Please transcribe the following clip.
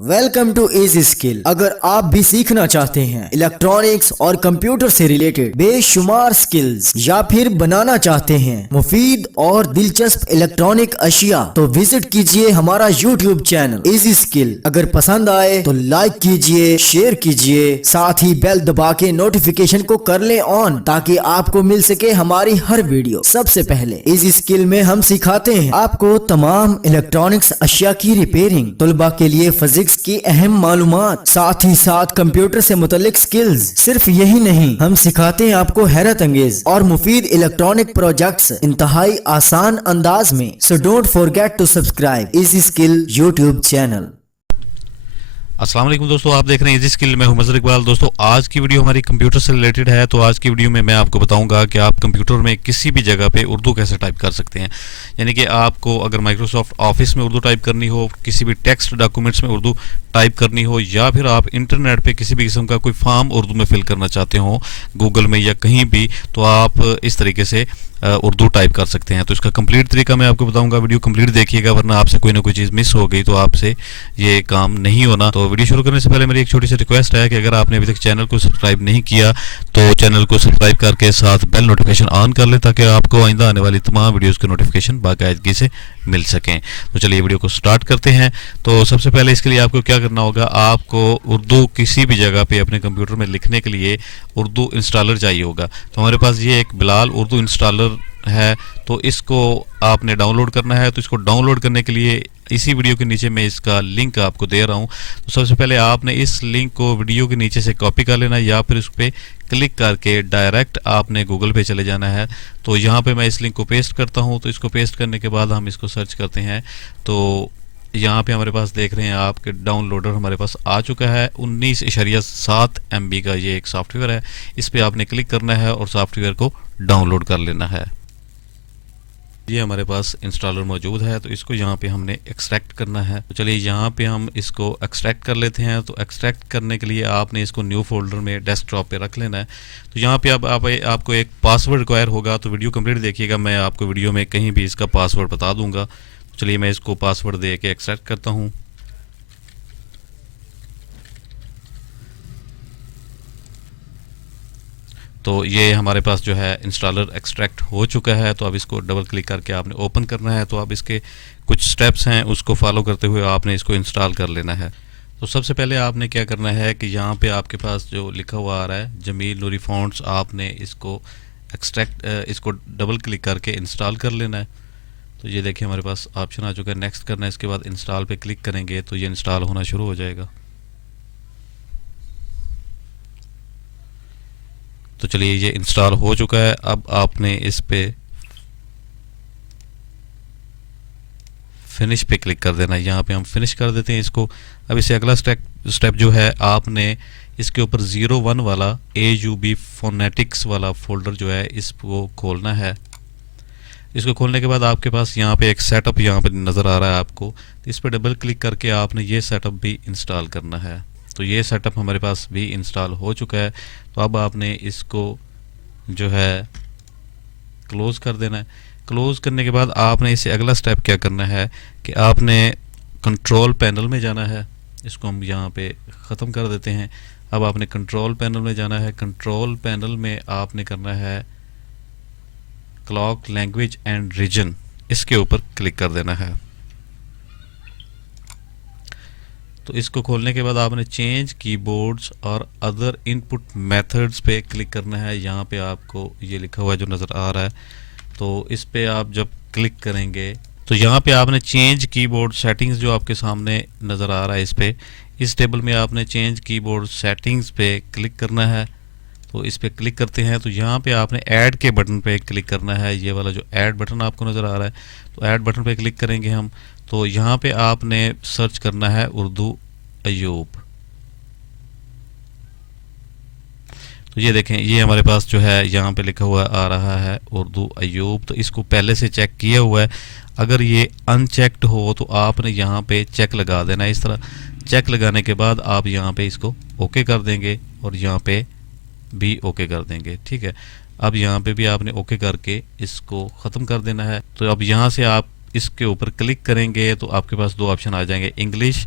Welcome to easy skill. अगर आप भी सीखना चाहते हैं इलेक्ट्रॉनिक्स और कंप्यूटर से रिलेटेड बेशुमार स्किल्स या फिर बनाना चाहते हैं मुफीद और दिलचस्प इलेक्ट्रॉनिक अशिया, तो विजिट कीजिए हमारा यूट्यूब चैनल इजी स्किल। अगर पसंद आए तो लाइक कीजिए, शेयर कीजिए, साथ ही बेल दबा के नोटिफिकेशन को कर ले ऑन, ताकि आपको मिल सके हमारी हर वीडियो सबसे पहले। इजी स्किल में हम सिखाते हैं आपको तमाम इलेक्ट्रॉनिक्स अशिया की रिपेयरिंग, तलबा के लिए फिजिक्स की अहम मालूमात, साथ ही साथ कंप्यूटर से मुतल्लिक स्किल्स। सिर्फ यही नहीं, हम सिखाते हैं आपको हैरत अंगेज और मुफीद इलेक्ट्रॉनिक प्रोजेक्ट्स इंतहाई आसान अंदाज में। So don't forget to subscribe Easy Skill YouTube channel. अस्सलाम वालेकुम दोस्तों, आप देख रहे हैं इजी स्किल। मैं हूं मज़हर इकबाल। दोस्तों, आज की वीडियो हमारी कंप्यूटर से रिलेटेड है। तो आज की वीडियो में मैं आपको बताऊंगा कि आप कंप्यूटर में किसी भी जगह पे उर्दू कैसे टाइप कर सकते हैं। यानी कि आपको अगर माइक्रोसॉफ्ट ऑफिस में उर्दू टाइप करनी हो, किसी भी टेक्स्ट डॉक्यूमेंट्स में उर्दू टाइप करनी हो, या फिर आप इंटरनेट पे किसी भी किस्म का कोई फॉर्म उर्दू में फिल करना चाहते हो गूगल में या कहीं भी, तो आप इस तरीके से उर्दू टाइप कर सकते हैं। तो इसका कंप्लीट तरीका मैं आपको बताऊंगा। वीडियो कंप्लीट देखिएगा, वरना आपसे कोई ना कोई चीज़ मिस हो गई तो आपसे ये काम नहीं होना। तो वीडियो शुरू करने से पहले मेरी एक छोटी सी रिक्वेस्ट है कि अगर आपने अभी तक चैनल को सब्सक्राइब नहीं किया तो चैनल को सब्सक्राइब करके साथ बेल नोटिफिकेशन ऑन कर लें, ताकि आपको आइंदा आने वाली तमाम वीडियोज़ के नोटिफिकेशन बाकायदगी से मिल सकें। तो चलिए वीडियो को स्टार्ट करते हैं। तो सबसे पहले इसके लिए आपको क्या करना होगा, आपको उर्दू किसी भी जगह पे अपने कंप्यूटर में लिखने के लिए उर्दू इंस्टॉलर चाहिए होगा। तो हमारे पास ये एक बिलाल उर्दू इंस्टॉलर है, तो इसको आपने डाउनलोड करना है। तो इसको डाउनलोड करने के लिए इसी वीडियो के नीचे मैं इसका लिंक आपको दे रहा हूँ। तो सबसे पहले आपने इस लिंक को वीडियो के नीचे से कॉपी कर लेना, या फिर उस पर क्लिक करके डायरेक्ट आपने गूगल पे चले जाना है। तो यहाँ पे मैं इस लिंक को पेस्ट करता हूँ। तो इसको पेस्ट करने के बाद हम इसको सर्च करते हैं। तो यहाँ पे हमारे पास देख रहे हैं आपके डाउनलोडर हमारे पास आ चुका है। 19.7 MB का ये एक सॉफ्टवेयर है। इस पर आपने क्लिक करना है और सॉफ्टवेयर को डाउनलोड कर लेना है। ये हमारे पास इंस्टॉलर मौजूद है, तो इसको यहाँ पे हमने एक्सट्रैक्ट करना है। तो चलिए यहाँ पे हम इसको एक्सट्रैक्ट कर लेते हैं। तो एक्सट्रैक्ट करने के लिए आपने इसको न्यू फोल्डर में डेस्कटॉप पे रख लेना है। तो यहाँ पे अब आपको एक पासवर्ड रिक्वायर होगा। तो वीडियो कंप्लीट देखिएगा, मैं आपको वीडियो में कहीं भी इसका पासवर्ड बता दूंगा। तो चलिए मैं इसको पासवर्ड दे के एक्सट्रैक्ट करता हूँ। तो ये हमारे पास जो है इंस्टॉलर एक्सट्रैक्ट हो चुका है। तो अब इसको डबल क्लिक करके आपने ओपन करना है। तो अब इसके कुछ स्टेप्स हैं, उसको फॉलो करते हुए आपने इसको इंस्टॉल कर लेना है। तो सबसे पहले आपने क्या करना है कि यहाँ पे आपके पास जो लिखा हुआ आ रहा है जमील नूरी फॉन्ट्स, आपने इसको इसको डबल क्लिक करके इंस्टॉल कर लेना है। तो ये देखिए हमारे पास ऑप्शन आ चुका है, नेक्स्ट करना है। इसके बाद इंस्टॉल पे क्लिक करेंगे तो ये इंस्टॉल होना शुरू हो जाएगा। तो चलिए ये इंस्टॉल हो चुका है। अब आपने इस पे फिनिश पे क्लिक कर देना है। यहाँ पे हम फिनिश कर देते हैं इसको। अब इसे अगला स्टेप जो है, आपने इसके ऊपर 01 वाला AUB फोनेटिक्स वाला फोल्डर जो है इसको खोलना है। इसको खोलने के बाद आपके पास यहाँ पे एक सेटअप यहाँ पे नज़र आ रहा है आपको, तो इस पर डबल क्लिक करके आपने ये सेटअप भी इंस्टॉल करना है। तो ये सेटअप हमारे पास भी इंस्टॉल हो चुका है। तो अब आपने इसको जो है क्लोज़ कर देना है। क्लोज़ करने के बाद आपने इसे अगला स्टेप क्या करना है कि आपने कंट्रोल पैनल में जाना है। इसको हम यहाँ पे ख़त्म कर देते हैं। अब आपने कंट्रोल पैनल में जाना है। कंट्रोल पैनल में आपने करना है क्लॉक लैंग्वेज एंड रीजन, इसके ऊपर क्लिक कर देना है। तो इसको खोलने के बाद आपने चेंज कीबोर्ड्स और अदर इनपुट मेथड्स पे क्लिक करना है। यहाँ पे आपको ये लिखा हुआ जो नज़र आ रहा है, तो इस पे आप जब क्लिक करेंगे तो यहाँ पे आपने चेंज कीबोर्ड सेटिंग्स जो आपके सामने नज़र आ रहा है, इस टेबल में आपने चेंज कीबोर्ड सेटिंग्स पे क्लिक करना है। तो इस पे क्लिक करते हैं तो यहाँ पे आपने ऐड के बटन पे क्लिक करना है। ये वाला जो ऐड बटन आपको नज़र आ रहा है, तो ऐड बटन पे क्लिक करेंगे हम। तो यहाँ पे आपने सर्च करना है उर्दू अयूब। तो ये देखें, ये हमारे पास जो है यहाँ पे लिखा हुआ आ रहा है उर्दू अयूब। तो इसको पहले से चेक किया हुआ है। अगर ये अनचेक्ड हो तो आपने यहाँ पे चेक लगा देना है। इस तरह चेक लगाने के बाद आप यहाँ पे इसको ओके कर देंगे और यहाँ पे भी ओके कर देंगे। ठीक है, अब यहाँ पे भी आपने ओके करके इसको ख़त्म कर देना है। तो अब यहाँ से आप इसके ऊपर क्लिक करेंगे तो आपके पास दो ऑप्शन आ जाएंगे, इंग्लिश